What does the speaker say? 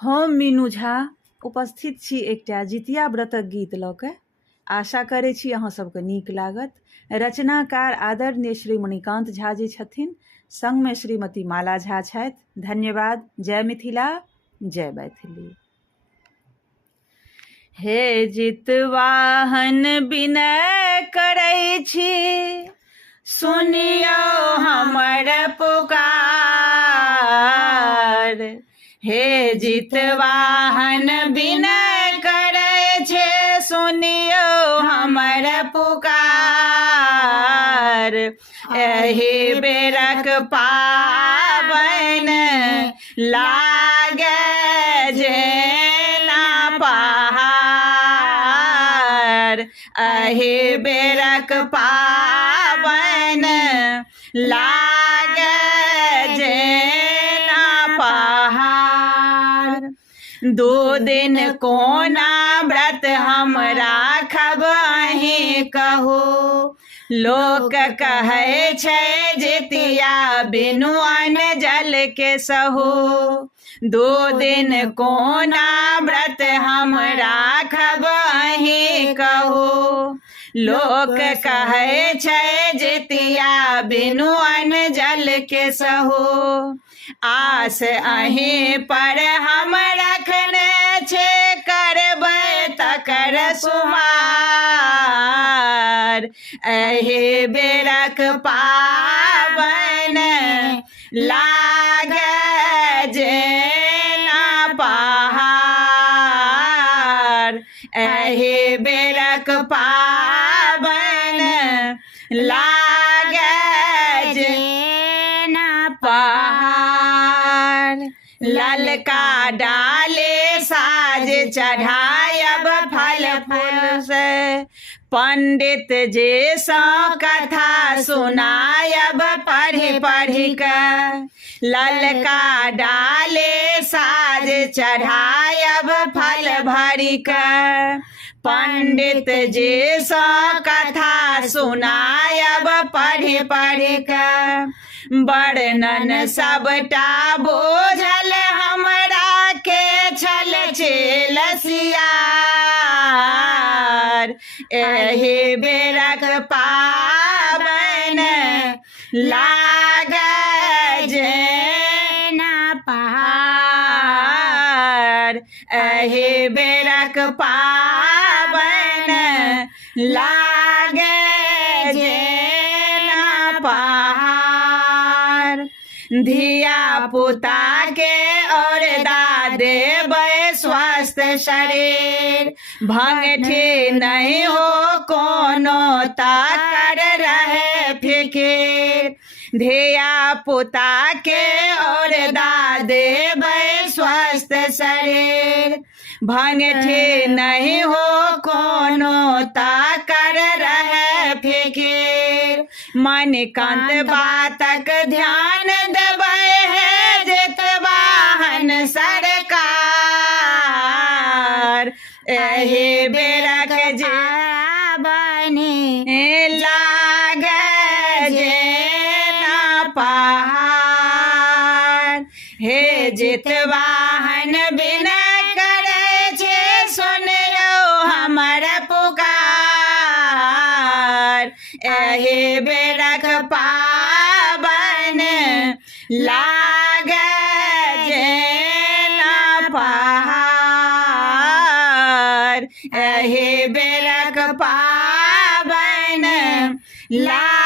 हम मीनू झा उपस्थित छी एकटा जितिया व्रतक गीत लऽ कऽ। आशा करै छी अहाँ सबके नीक लागत। रचनाकार आदरणीय श्री मणिकान्त झा जी छथिन, संगमे श्रीमती माला झा छथि। धन्यवाद। जय मिथिला, जय मैथिली। हे जितवाहन विनय करै छी, सुनियो हमर पुकार। हे जितवाहन विनय करै छे, सुनियो हमर पुकार। एहि बेरक पाबनि लागे जेना पहाड़। एहि बेरक पाबनि लागे जेना पहाड़। 2 दिन कोना व्रत हम राखब अहीं कहू, लोक कहै छै जितिया बिनु अन्न जल के सहू। 2 दिन कोना व्रत हम राखब अहीं कहू, लोक कहै छै जितिया बिनु अन्न जल के सहू। आस अहीं पर हम रखने छे, करबै तकर सुमार। एहि बेरक पाबनि लागे जेना पहाड़। एहि बेरक पाबनि लागे जेना पहाड़। ललका डाले साज चढ़ायब फल फूल से, पंडित जी सँ कथा सुनायब पढ़ि पढ़ि कऽ। ललका डाले साज चढ़ायब फल भरि कऽ, पंडित जी सँ कथा सुनायब पढ़ि पढ़ि कऽ। वर्णन सबटा बोझल हमरा के छल चेल सियार। एहि बेरक पाबनि लागे जेना पहाड़। एहि बेरक पाबनि लागे जेना पहाड़। धिया पुता के और देबै स्वस्थ शरीर, भंगठी नहीं हो कोनो ताकर रहे फिकीर। धिया पुता के और देबै स्वस्थ शरीर, भंगठी नहीं हो कोनो ताकर रहे फिकीर। मणिकान्त बातक ध्यान देबै है जितवाहन सरकार। एहि बेरक पाबनि लागे जेना पहाड़। हे जितवाहन विनय करै छे, सुनियो हमर पुकार। एहि बेरक पाबनि लागे जेना पहाड़। एहि बेरक पाबनि लागे